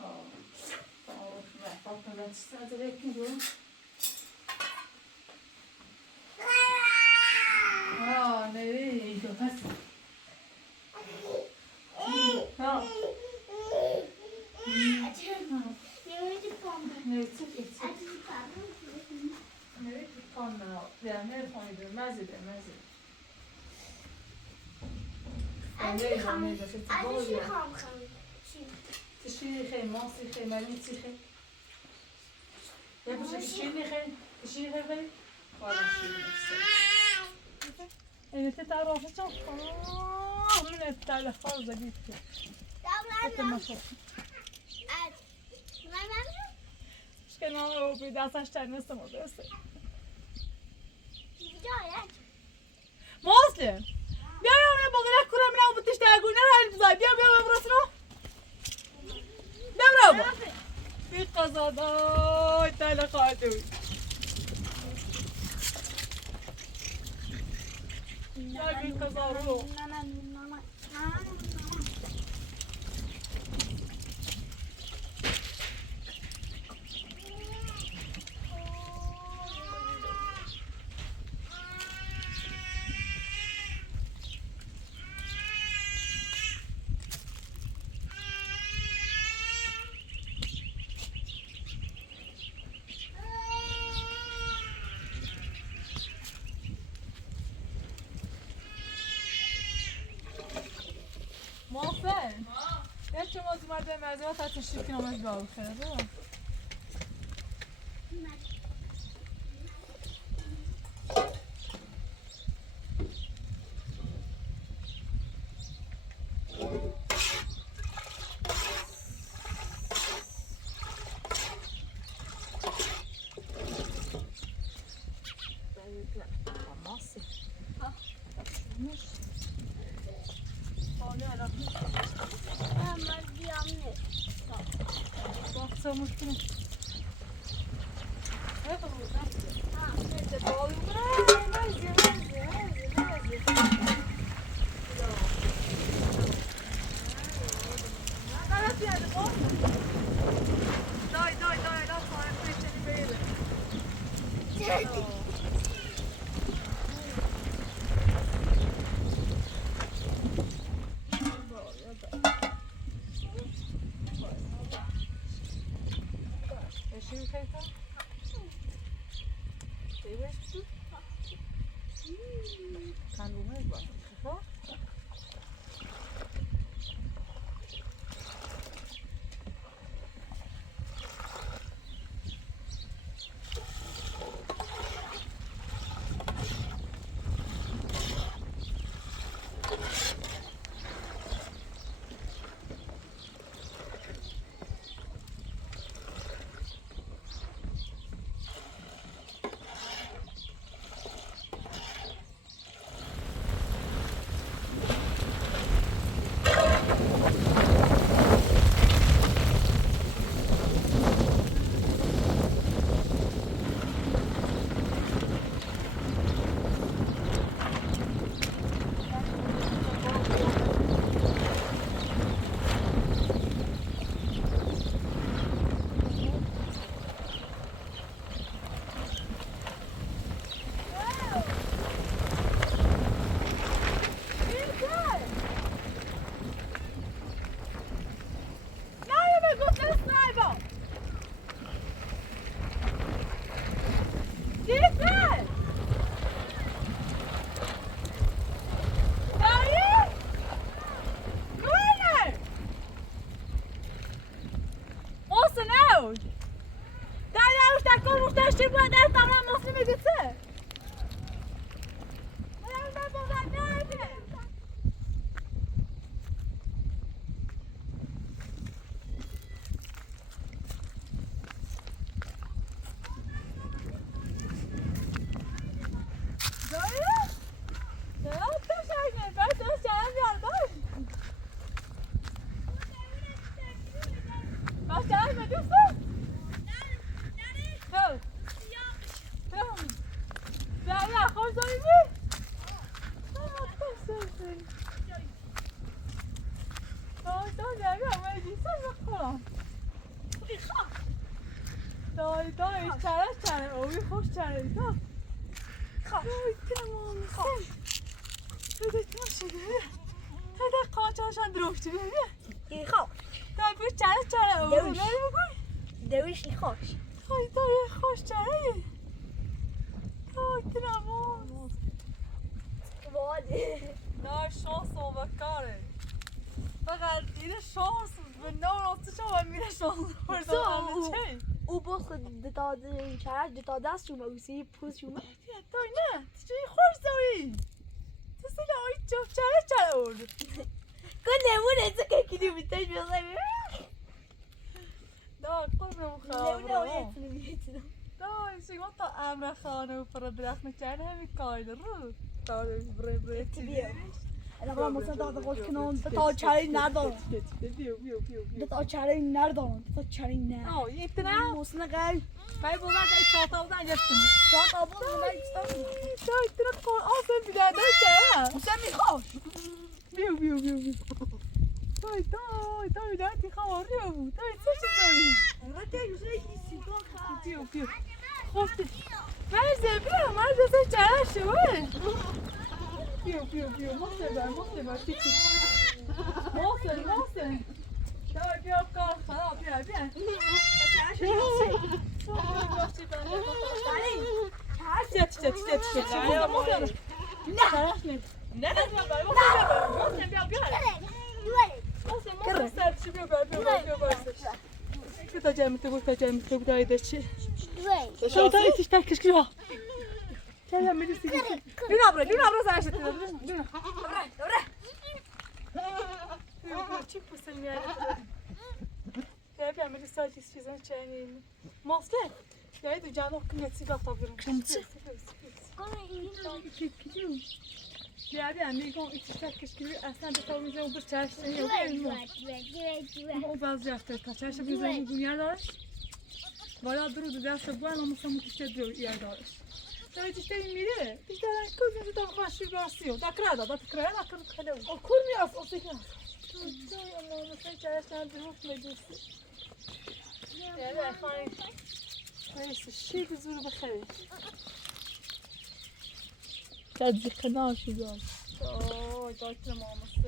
Oh. ne pes. Ha. Ne çık et. Ne kanna. Ya ne fayda mezze mezze. Ne de se tıbol ya. تشيني خي ماصي خي ماليتي خي يا باش تشيني خي خي ولا تشيني إذا تتعرف تشوف من التلفون زديت مش كان هو بيدا ساشتر نسمو بس مسلم بیا یا باقی کنم نه بودش درگونه رو حل بزای بیا برسونو بیا بی قضا دای تل خاطوی یا بی قضا رو محسن یک چه موضوع مرده مرده تا تشریف کنم از باو خیلی مشكلة. دای چره اوی خوش چره دا دای تمام بده تماشا بده قاچاشان دروفتی بده این خوش دای بوی چره اوی دوش. ناری بگوی دویش این خوش دای خوش چره دای تمام واده دای شانس و بکاره فقط اینه شانس به نور آتشا و میره شانس برده همه چی او باز خود داده چرش داده شومه او سی پوز شومه دای نه چی خوش دایی تو سیده آی چوب چره اورد که نمونه تو که کنی بیتش بیازم دای قبرم نمونه خواهم اویتونو بیتونو دای شما تا امر خانه و پر درخت نکرده همی کایده رو دای بره بیا الان مثلا داده خوش کنم تا چری ندارم تا چری ندارم تا چری نه آه ایتنا مثلا قل بای بودن ای چاتا بودن گفتم چهار تا بود من ایستم دای ایتنا کن آسه بیده دای چه مثلا میخوام بیو دای دای تی خواه ریو بود دای چه چیزایی البته مثلا این سیگار خواهد بیو خواستی مرزه بیو مرزه چه شوه بیو محسن تیکی محسن دای بیا کار خراب بیا Ja, du gör nog inget cigatt av dem. Ja, bir gång inte säkert skulle sen det får vi gå på chärsen och och bazı yaptı. Chärsen biz bu yer var. Valla durdu derse bu an olmasa mutlu yer var. Evet işte mire. İşte kızın da başı versiyon. Da krada, da krada. O kurmuyor o sekin. Ama mesela chärsen bir hafta meclisi. Evet, fine. Neyse, şimdi zor bakayım. Hadi kanal şu an. Oo, dağıtım olması.